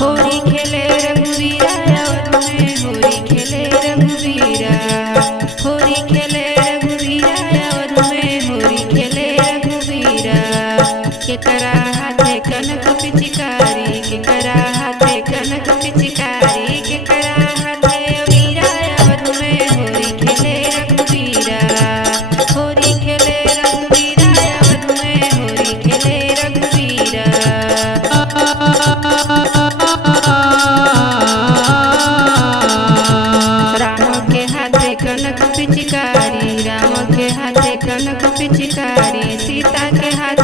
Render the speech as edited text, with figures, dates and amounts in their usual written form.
होली खेले रघुवीरा अवध में, होली खेले रघुवीरा, होली खेले रघुवीरा अवध में, होली खेले रघुवीरा। केकरा हाथे कनक पिचकारी, केकरा हाथे कनक पिचकारी, केकरा हाथे अबीरा अवध में, होली खेले रघुवीरा, होली खेले रघुवीरा अवध में, होली खेले रघुवीरा। राम के हाथे कनक पिचकारी, राम के हाथे कनक पिचकारी, सीता के हाथ